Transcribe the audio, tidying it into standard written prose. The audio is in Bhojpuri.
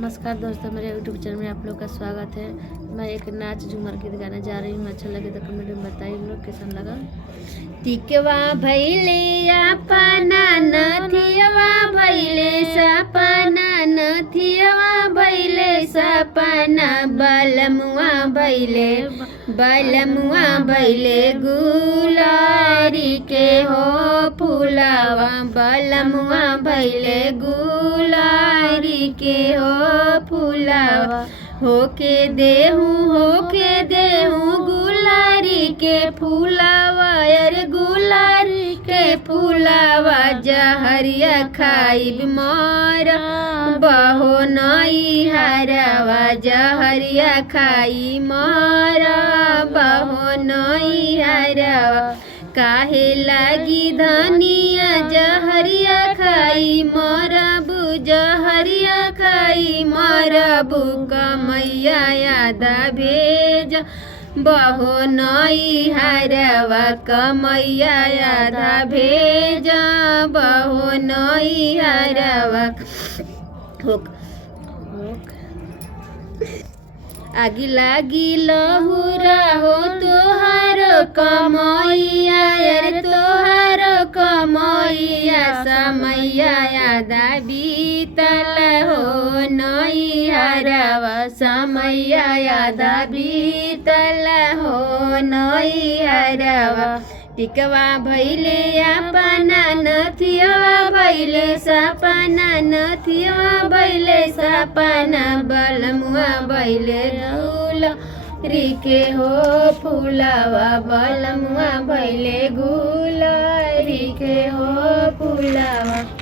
नमस्कार दोस्तों, मेरे यूट्यूब चैनल में आप लोग का स्वागत है। मैं एक नाच झूमर गीत गाने जा रही हूँ। अच्छा लगे तो कमेंट में बताइए लोग कैसा लगा। टिकवा भैले अपना नथियवा भैले सपना नथियवा भैले सपना बलमुआ भैले गुलारी के हो फुलावा बलमुआ भैले गुलारी के हो फुलावा होके देहूँ गुलारी के फुलावा अरे गुलारी के फुलावा जहरिया खाई मोर बहो नई हरवा जहरिया खाई मोर बहो नई हरवा काहे लागी धनिया जहरिया खाई मरबू जहरिया खाई मरबू कमैया यादा भेज बहो नई हरवा कमैया यादा भेज बहो नई हरवा आगी लागी लहुरा हो तोहार कमैया अरे तोहार कमैया समैया यादा बीतल हो नई हरवा समैया यादा बीतल हो नई हरवा टिकवा भैले अपना नथियवा भैले सपना नथियवा भैले सपना बलमुआ भैले गुलारी के हो फुलावा बलमुआ भैले गुलारी के हो फुलावा।